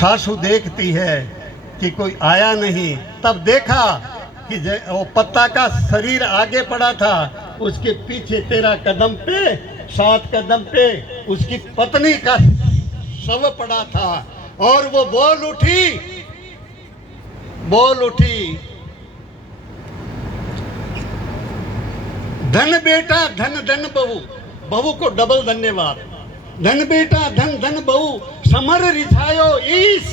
सासू देखती है कि कोई आया नहीं, तब देखा कि वो पत्ता का शरीर आगे पड़ा था, उसके पीछे 13 कदम पे 7 कदम पे उसकी पत्नी का शव पड़ा था। और वो बोल उठी, धन बेटा धन धन बहू, बहू को डबल धन्यवाद, धन बेटा धन धन बहू, समर रिझायो ईश,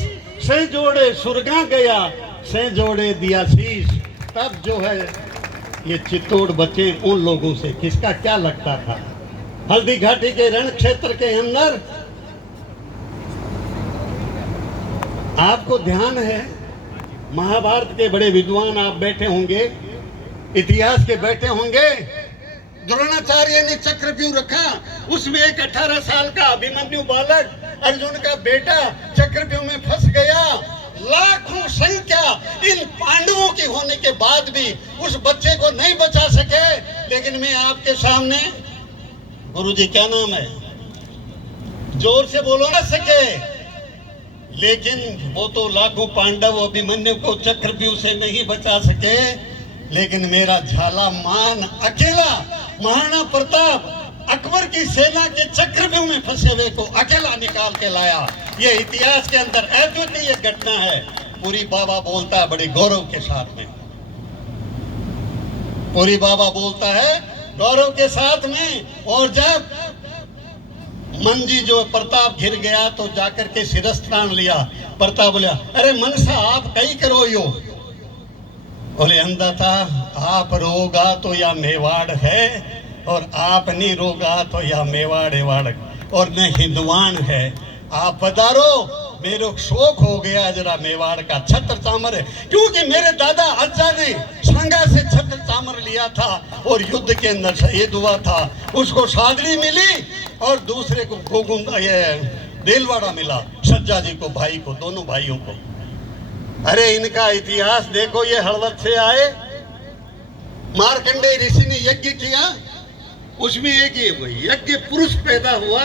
से जोड़े सुरगा गया, से जोड़े दिया शीश। तब जो है ये चित्तौड़ बचे उन लोगों से किसका क्या लगता था। हल्दी घाटी के रण क्षेत्र के अंदर आपको ध्यान है, महाभारत के बड़े विद्वान आप बैठे होंगे, इतिहास के बैठे होंगे। द्रोणाचार्य ने चक्रव्यूह रखा, उसमें एक 18 साल का अभिमन्यु बालक अर्जुन का बेटा चक्रव्यूह में फंस गया। लाखों संख्या इन पांडवों की होने के बाद भी उस बच्चे को नहीं बचा सके। लेकिन मैं आपके सामने, गुरुजी क्या नाम है, जोर से बोलो ना सके, लेकिन वो तो लाखों पांडव अभिमन्यु को चक्रव्यूह से नहीं बचा सके। लेकिन मेरा झालामान अकेला, महाराणा प्रताप अकबर की सेना के चक्रव्यूह में फंसे हुए को अकेला निकाल के लाया। ये इतिहास के अंदर अद्वितीय घटना है। पुरी बाबा बोलता है बड़े गौरव के साथ में, पुरी बाबा बोलता है गौरव के साथ में। और जब मंजी जो प्रताप घिर गया तो जाकर के शिरस्त्राण लिया। प्रताप बोला, अरे मनसा आप कई करो यो। बोले अंधता आप रोगा तो या मेवाड़ है, और आप नहीं रोगा तो या मेवाड़ एवाड़ और न हिंदवान है। आप पधारो, मेरे शौक हो गया जरा मेवाड़ का छत्र चामर है, क्योंकि मेरे दादा अज्जा ने संगा से छत्र चामर लिया था और युद्ध के अंदर शहीद हुआ था। उसको सादड़ी मिली और दूसरे को गोगुंदा ये देलवाड़ा मिला, सज्जा जी को, भाई को, दोनों भाइयों को। अरे इनका इतिहास देखो, ये हड़वद से आए, मार्कंडेय ऋषि ने यज्ञ किया, उसमें एक यज्ञ पुरुष पैदा हुआ।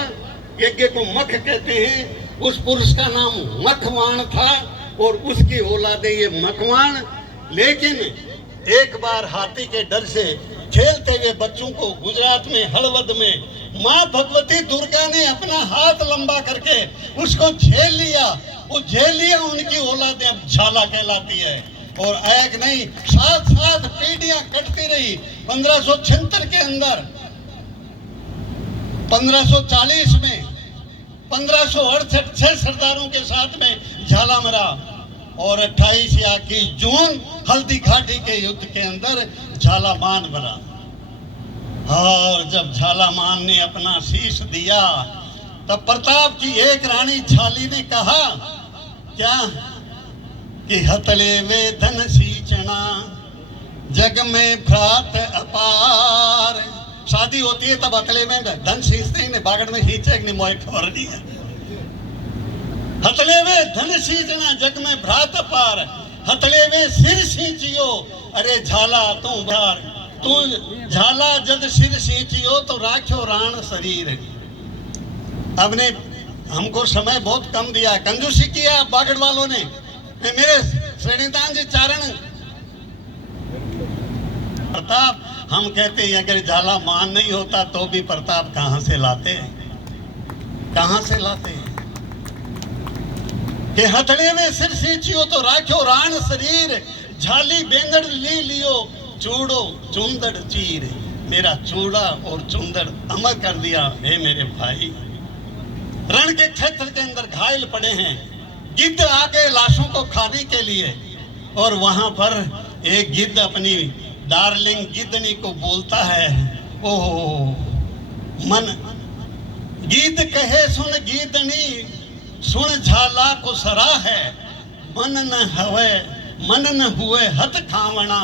यज्ञ को मख कहते हैं, उस पुरुष का नाम मखवाण था और उसकी औलादे ये मखवाण। लेकिन एक बार हाथी के डर से खेलते हुए बच्चों को गुजरात में हड़वद में माँ भगवती दुर्गा ने अपना हाथ लंबा करके उसको झेल लिया। वो झेल लिया, उनकी औलादें अब झाला कहलाती है। और एक नहीं 7 पीढ़ियां कटती रही। 1576 के अंदर, 1540 में 1568 6 सरदारों के साथ में झाला मरा। और 28 या की जून हल्दी घाटी के युद्ध के अंदर झालामान मरा। और जब झालामान ने अपना शीश दिया तब प्रताप की एक रानी झाली ने कहा क्या कि हथले में धन सींचना जग में भ्रात अपार। शादी होती है तब हथले में धन सींचते हैं, बागड़ में सींचे नहीं, मोए खबर नहीं है। हथले में धन सींचना जग में भ्रात अपार, हथले में सिर सींचियो अरे झाला तू भार, तू झाला जद सिर सींचियो तो राख्यो राण शरीर। हमने हमको समय बहुत कम दिया, कंजूसी किया बागड़ वालों ने। मेरे श्रेणीदान जी चारण प्रताप, हम कहते हैं अगर झाला मान नहीं होता तो भी प्रताप कहां से लाते हैं, कहां से लाते हैं कि हथड़े में सिर सींचियो तो राख्यो राण शरीर, झाली बेंदड़ ली लियो चूड़ो चुंदड़ चीर। मेरा चूड़ा और चुंदड़ अमर कर दिया। हे मेरे भाई, रण के क्षेत्र के अंदर घायल पड़े हैं, गिद्ध आके लाशों को खाने के लिए। और वहां पर एक गिद्ध अपनी डार्लिंग गिद्धनी को बोलता है, ओह मन गिद्ध कहे सुन गिद्धनी, सुन झाला को सरा है, मन न हुए हथ खावना,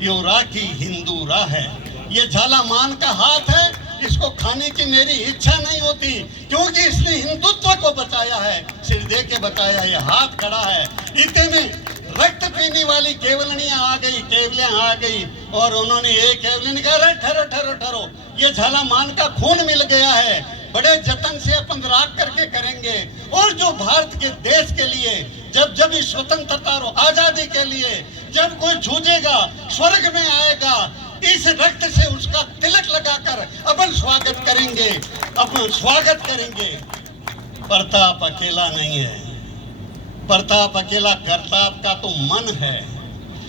यो राखी हिंदू राह है। ये झाला मान का हाथ है, इसको खाने की मेरी इच्छा नहीं होती, क्योंकि इसने हिंदुत्व को बचाया है, सिर दे के बचाया। ये हाथ खड़ा है, इतने में रक्त पीने वाली केवलनियां आ गई, केवलियां आ गई। और उन्होंने एक केवली ने कहा, ठहरो ठहरो ठहरो, ये झाला मान का खून मिल गया है, बड़े जतन से अपन राख करके करेंगे। और जो भारत के देश के लिए जब जब इस स्वतंत्रता और आजादी के लिए जब कोई जूझेगा स्वर्ग में आएगा, इस रक्त से उसका तिलक लगाकर अपन स्वागत करेंगे, अपन स्वागत करेंगे। प्रताप अकेला नहीं है, प्रताप अकेला, करताप का तो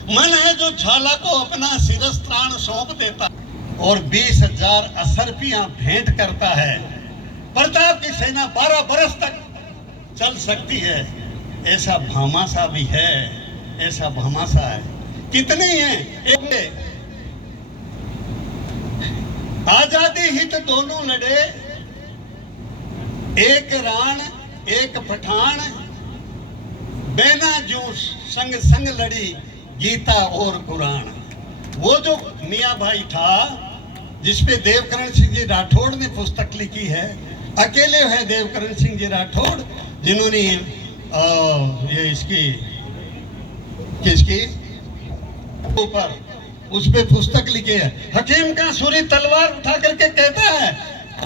मन है जो झाला को अपना शिरस्त्राण सौंप देता और 20,000 असरफियां भेंट करता है। प्रताप की सेना 12 बरस तक चल सकती है। ऐसा भामाशा भी है, ऐसा भामाशा है। कितने हैं? एक आजादी हित दोनों लड़े, एक राण एक पठान, बेना जो संग संग लड़ी गीता और कुरान। वो जो मियाँ भाई था जिसपे देवकरण सिंह जी राठौड़ ने पुस्तक लिखी है, अकेले है देवकरण सिंह जी राठौड़ जिन्होंने ये इसकी किसकी ऊपर उस पे पुस्तक लिखी है। हकीम का सूरी तलवार उठा करके कहता है,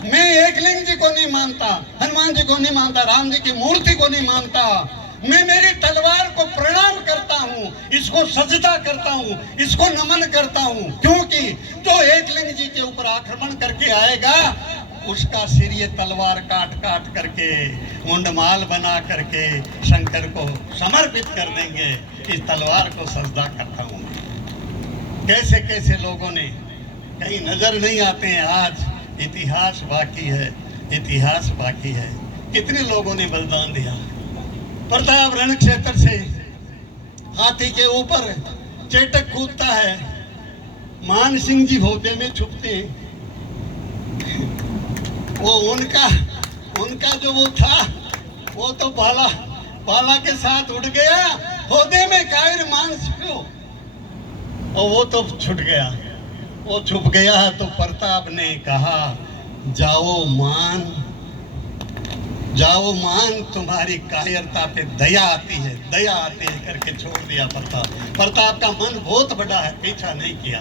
मैं एकलिंग जी को नहीं मानता, हनुमान जी को नहीं मानता, राम जी की मूर्ति को नहीं मानता, मैं मेरी तलवार को प्रणाम करता हूँ, इसको सजदा करता हूँ, इसको नमन करता हूँ, क्योंकि जो एकलिंग जी के ऊपर आक्रमण करके आएगा उसका सिर ये तलवार काट काट करके मुंडमाल बना करके शंकर को समर्पित कर देंगे। इस तलवार को सजदा करता हूँ। कैसे कैसे लोगों ने, कहीं नजर नहीं आते हैं, आज इतिहास बाकी है, इतिहास बाकी है। कितने लोगों ने बलिदान दिया। प्रताप रण क्षेत्र से हाथी के ऊपर चेटक कूदता है, मान सिंह जी होते में छुपते हैं। वो उनका जो वो था वो तो बाला के साथ उड़ गया, होदे में कायर मान सिंह, और वो तो छुट गया, वो छुप गया। तो प्रताप ने कहा, जाओ मान, तुम्हारी कायरता पे दया आती है करके छोड़ दिया प्रताप। प्रताप का मन बहुत बड़ा है, पीछा नहीं किया।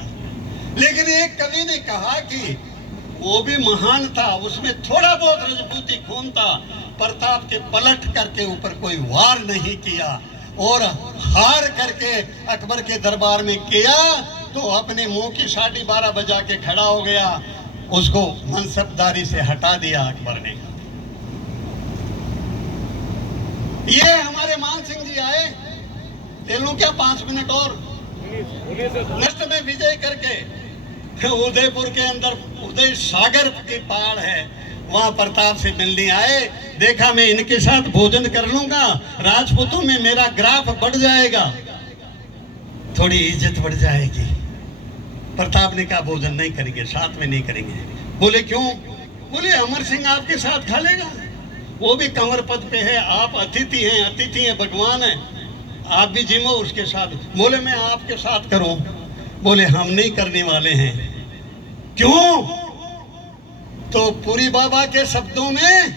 लेकिन एक कवि ने कहा कि वो भी महान था, उसमें थोड़ा बहुत रजपूती खून था। प्रताप के पलट करके ऊपर कोई वार नहीं किया और हार करके अकबर के दरबार में किया तो अपने मुंह की साटी 12 बजा के खड़ा हो गया, उसको मनसबदारी से हटा दिया अकबर ने। ये हमारे मान सिंह जी आए, ले लूं क्या 5 मिनट और? नष्ट में विजय करके उदयपुर के अंदर उदय सागर की पहाड़ है, वहां प्रताप से मिलने आए। देखा मैं इनके साथ भोजन कर लूंगा, राजपूतों में मेरा ग्राफ बढ़ जाएगा, थोड़ी इज्जत बढ़ जाएगी। प्रताप ने कहा भोजन नहीं करेंगे, साथ में नहीं करेंगे। बोले क्यों? बोले अमर सिंह आपके साथ खा लेगा, वो भी कंवर पद पे है, आप अतिथि हैं, भगवान है, आप भी जिमो उसके साथ। बोले मैं आपके साथ करूं? बोले हम नहीं करने वाले हैं। क्यों? तो पुरी बाबा के शब्दों में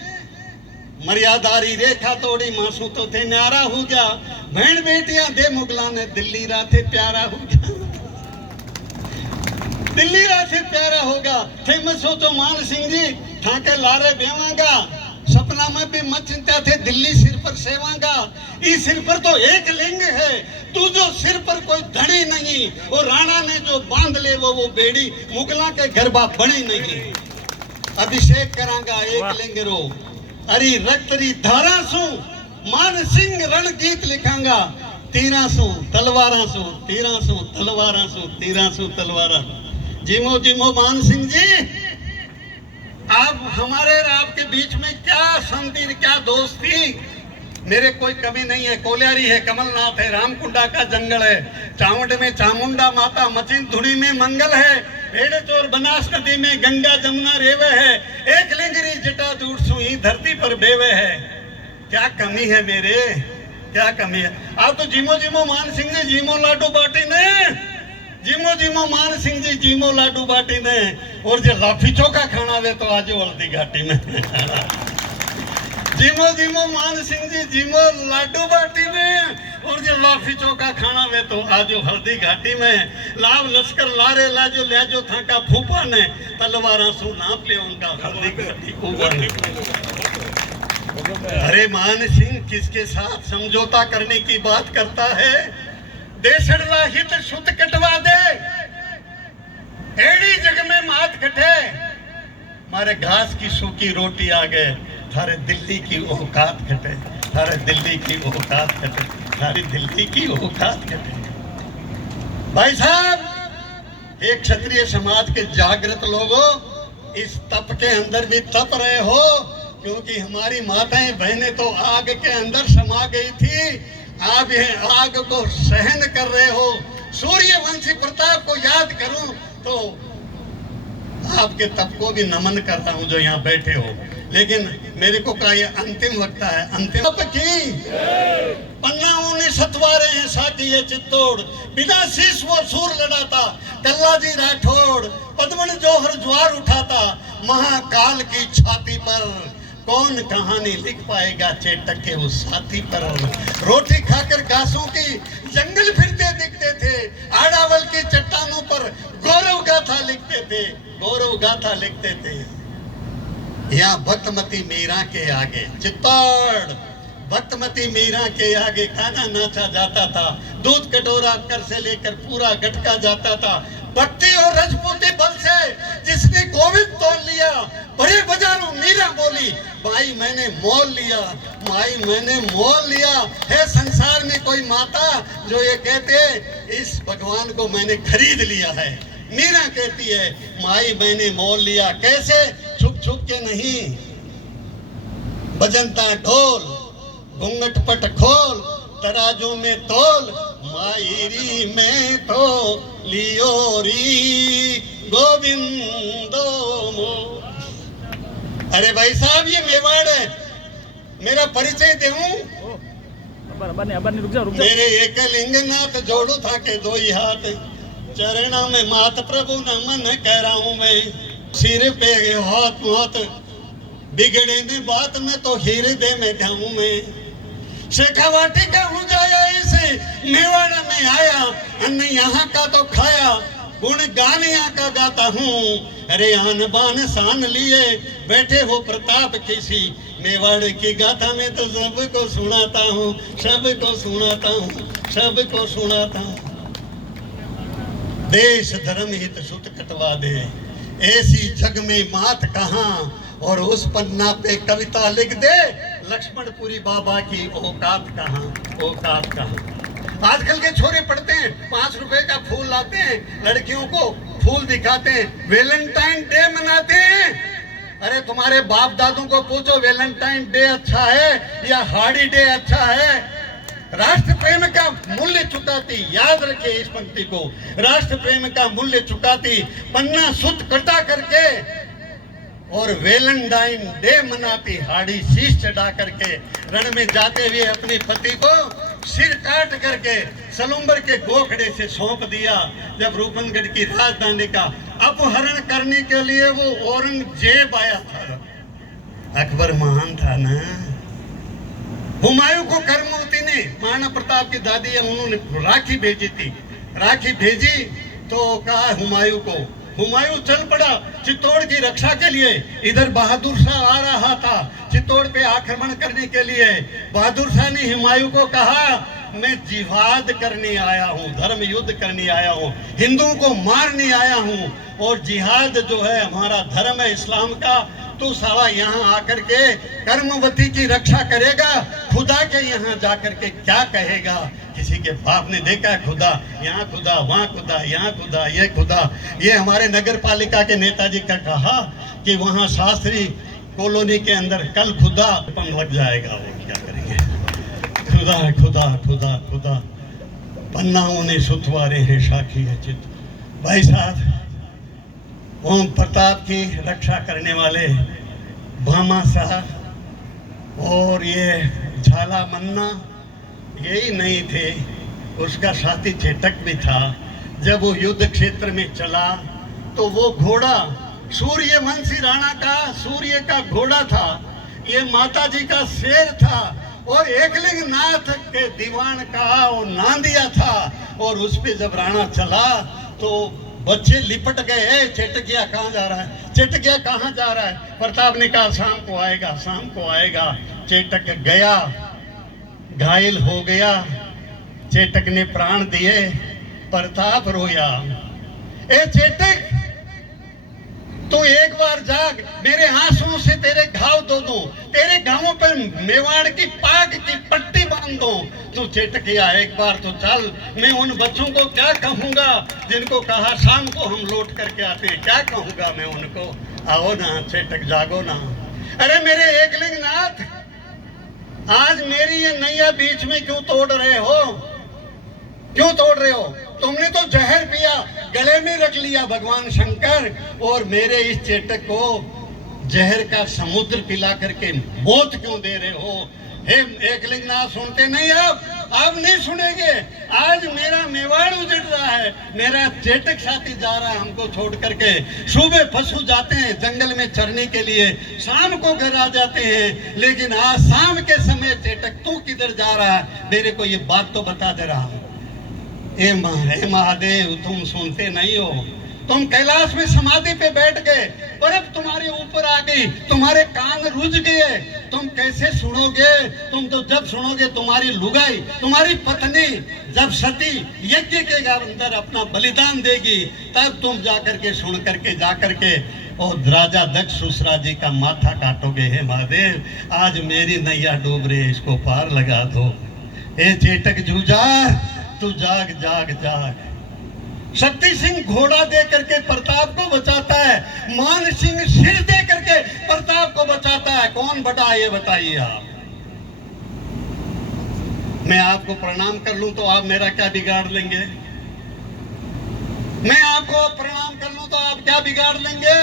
मर्यादारी रेखा तोड़ी, मासू तो थे न्यारा हो गया, बहन बेटियां दे मुगला ने दिल्ली राथे प्यारा हो गया, दिल्ली राथे प्यारा होगा। फेमस हो तो मान सिंह जी ठाके लारे बेवांगा, सपना में भी मत चिंता थे, दिल्ली सिर पर सेवांगा। इस सिर पर तो एक लिंग है, तू जो सिर पर कोई धड़ी नहीं, और राणा ने जो बांध ले वो बेड़ी, मुगला के गरबा बड़ी नहीं। अभिषेक करांगा एक लिंग रो, अरी रक्तरी धारा सू, मान सिंह रण गीत लिखांगा, 1300 तलवारा सू, 1300 तलवारा सू, 1300 तलवारा। जिमो जिमो मान सिंह जी, आप हमारे और आपके बीच में क्या संधि, क्या दोस्ती, मेरे कोई कमी नहीं है। कोल्यारी है, कमलनाथ है, रामकुंडा का जंगल है, चावंड में चामुंडा माता, मचिन धुनी में मंगल है, भेड़े चोर बनास नदी में गंगा जमुना रेवे है, एक लिंगरी जटा दूर सुई धरती पर बेवे है। क्या कमी है मेरे, क्या कमी है? आप तो जिमो जिमो मान सिंह जी जिमो लाडू बाटी ने, जिमो जिमो मान सिंह जी जिमो लाडू बाटी ने, और जो लाफी चौका खाना वे तो आज हल्दी घाटी में। जिमो जिमो मान सिंह जी जिमो लाडू बाटी में, और जो लाफी चौका खाना वे तो आज हल्दी घाटी में। लाभ लश्कर लारे लाजो लाजो था का फूफा ने, तलवारा सू नाप ले उनका हल्दी घाटी ऊपर। अरे मान सिंह किसके साथ समझौता करने की बात करता है? देशड़ला हित सुत कटवा दे, एड़ी जग में मात कटे, मारे घास की सूखी रोटी आ गए, थारे दिल्ली की औकात घटे, थारे दिल्ली की औकात घटे, थारी दिल्ली की औकात घटे। भाई साहब, एक क्षत्रिय समाज के जागृत लोगों, इस तप के अंदर भी तप रहे हो, क्योंकि हमारी माताएं बहनें तो आग के अंदर समा गई थी, आप यह आग को सहन कर रहे हो। सूर्यवंशी प्रताप को याद करूं तो आपके तप को भी नमन करता हूं जो यहाँ बैठे हो, लेकिन मेरे को का ये अंतिम वक्त है। अंतिम तप की पन्नाओं ने सतवारे हैं साकी ये चित्तौड़, बिना शीश वो सूर लड़ाता, कल्लाजी राठौड़ पद्मन जोहर ज्वार उठाता, महाकाल की छाती पर कौन कहानी लिख पाएगा चेटक के उस साथी पर। रोटी खाकर घासों की जंगल फिरते दिखते थे, आड़ावल की चट्टानों पर गौरव गाथा लिखते थे, गौरव गाथा लिखते थे। या भक्तमती मीरा के आगे चित्तौड़, भक्तमती मीरा के आगे खाना नाचा जाता था, दूध कटोरा कर से लेकर पूरा गटका जाता था। भक्ति और रजपूती बल से जिसने गोविंद तोड़ लिया, बड़े बाजारों मीरा बोली, भाई मैंने मोल लिया, माई मैंने मोल लिया। है संसार में कोई माता जो ये कहते इस भगवान को मैंने खरीद लिया है? मीरा कहती है माई मैंने मोल लिया। कैसे? छुप छुप के नहीं, बजनता ढोल, घूंघट पट खोल, तराजू में तोल, मायरी में तो लियो री गोविंदो मो। अरे भाई साहब, ये मेवाड़ है, मेरा परिचय दूं। मेरे एक लिंगनाथ जोड़ू था के दो ही हाथ, चरणा में मात प्रभु नमन कह रहा हूं मैं, सिर पे हाथ मात बिगड़े ने बात में तो हृदय में ध्याऊं मैं। शेखावाटी का हूँ जाया इसे मेवाड़ में आया, अन्न यहाँ का तो खाया, गुण गान यहाँ का गाता हूँ। अरे आन बान सान लिए बैठे हो प्रताप किसी, मेवाड़ की गाथा में तो सबको सुनाता हूँ, सबको सुनाता हूँ, सबको सुनाता हूँ। देश धर्म हित सुत कटवा दे, ऐसी जग में मात कहाँ, और उस पन्ना पे कविता लिख दे, लक्ष्मणपुरी बाबा की औकात कहाँ, औकात कहाँ। आजकल के छोरे पढ़ते हैं, 5 रुपए का फूल लाते हैं, लड़कियों को फूल दिखाते हैं, वैलेंटाइन डे मनाते हैं। अरे तुम्हारे बाप दादू को पूछो वैलेंटाइन डे अच्छा है या हार्डी डे अच्छा है? राष्ट्र प्रेम का मूल्य चुकाती, याद रखिए इस पंक्ति को, राष्ट्र प्रेम का मूल्य चुकाती, पन्ना सुत कटा करके और वैलेंटाइन डे मनाती, हाड़ी शीश चढ़ा करके, रण में जाते हुए अपने पति को सिर काट करके सलुम्बर के गोखड़े से सौंप दिया। जब रूपनगढ़ की राजधानी का अपहरण करने के लिए वो औरंगजेब आया था, अकबर महान था ना। हुमायूं को करमूर्ति ने, महाराणा प्रताप की दादी है, उन्होंने राखी भेजी थी, राखी भेजी तो कहा हुमायूं को, हुमायूं चल पड़ा चित्तौड़ की रक्षा के लिए। इधर बहादुर शाह आ रहा था चित्तौड़ पे आक्रमण करने के लिए। बहादुर शाह ने हुमायूं को कहा, मैं जिहाद करने आया हूँ, धर्म युद्ध करने आया हूँ, हिंदुओं को मारने आया हूँ, और जिहाद जो है हमारा धर्म है इस्लाम का, तो साला यहाँ आकर के कर्मवती की रक्षा करेगा, खुदा के यहाँ जाकर के क्या कहेगा? किसी के बाप ने देखा खुदा, यहाँ खुदा, वहाँ खुदा, यहाँ खुदा, ये खुदा। ये हमारे नगर पालिका के नेताजी का कहा कि वहाँ शास्त्री कॉलोनी के अंदर कल खुदा पन लग जाएगा, वो क्या करेंगे? खुदा खुदा खुदा खुदा, पन्नाओं ने सुतवारे हैं साखी है चित। भाई साहब, ओम प्रताप की रक्षा करने वाले भामा साहब और ये झाला मन्ना यही नहीं थे, उसका साथी चेटक भी था। जब वो युद्ध क्षेत्र में चला तो वो घोड़ा सूर्यवंशी राणा का, सूर्य का घोड़ा था, ये माता जी का शेर था, और एकलिंग नाथ के दीवान का वो नांदिया था। और उस पे जब राणा चला तो बच्चे लिपट गए, चेटकिया कहाँ जा रहा है, चेटकिया कहाँ जा रहा है? प्रताप ने कहा शाम को आएगा, शाम को आएगा। चेटक गया, घायल हो गया, चेटक ने प्राण दिए, प्रताप रोया। ए चेटक, तू एक बार जाग, मेरे आंसुओं से तेरे घाव धो दूं, तेरे घावों पर मेवाड़ की पाग की पट्टी बांध दूं। तू चेटकिया एक बार तो चल, मैं उन बच्चों को क्या कहूंगा जिनको कहा शाम को हम लौट करके आते हैं, क्या कहूंगा मैं उनको? आओ ना चेटक, जागो ना। अरे मेरे एकलिंग नाथ, आज मेरी ये नैया बीच में क्यों तोड़ रहे हो? क्यों तोड़ रहे हो? तुमने तो जहर पिया, गले में रख लिया भगवान शंकर, और मेरे इस चेटक को जहर का समुद्र पिला करके मौत क्यों दे रहे हो? हे एकलिंग नाथ, सुनते नहीं आप नहीं सुनेंगे। आज मेरा मेवाड़ उजड़ रहा है, मेरा चेटक साथी जा रहा है हमको छोड़ करके। सुबह पशु जाते हैं जंगल में चरने के लिए, शाम को घर आ जाते हैं, लेकिन आज शाम के समय चेटक तू किधर जा रहा है? मेरे को ये बात तो बता दे रहा हूं। हे महादेव, तुम सुनते नहीं हो। तुम कैलाश में समाधि पे बैठ गए, बर्फ तुम्हारे ऊपर आ गई, तुम्हारे कान रुझ गए, तुम कैसे सुनोगे? तुम तो जब सुनोगे तुम्हारी लुगाई, तुम्हारी पत्नी जब सती यज्ञ के अंदर अपना बलिदान देगी, तब तुम जाकर के सुन करके जाकर के और राजा दक्ष सुसरा जी का माथा काटोगे। हे महादेव, आज मेरी नैया डूब रही है, इसको पार लगा दो। हे चेटक जूझार, तू जाग जाग जाग। शक्ति सिंह घोड़ा दे करके प्रताप को बचाता है, मान सिंह सिर दे करके प्रताप को बचाता है। कौन बड़ा है ये बताइए आप? मैं आपको प्रणाम कर लूं तो आप मेरा क्या बिगाड़ लेंगे? मैं आपको प्रणाम कर लूं तो आप क्या बिगाड़ लेंगे?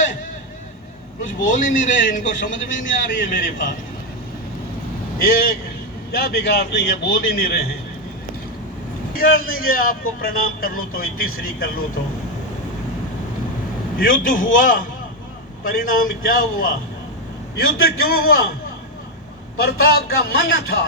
कुछ बोल ही नहीं रहे, इनको समझ में नहीं आ रही है मेरी बात। ये क्या बिगाड़ लेंगे? बोल ही नहीं रहे हैं। बिगाड़ लेंगे आपको प्रणाम कर लूं तो, तीसरी कर लूं तो। युद्ध हुआ, परिणाम क्या हुआ? युद्ध क्यों हुआ? प्रताप का मन था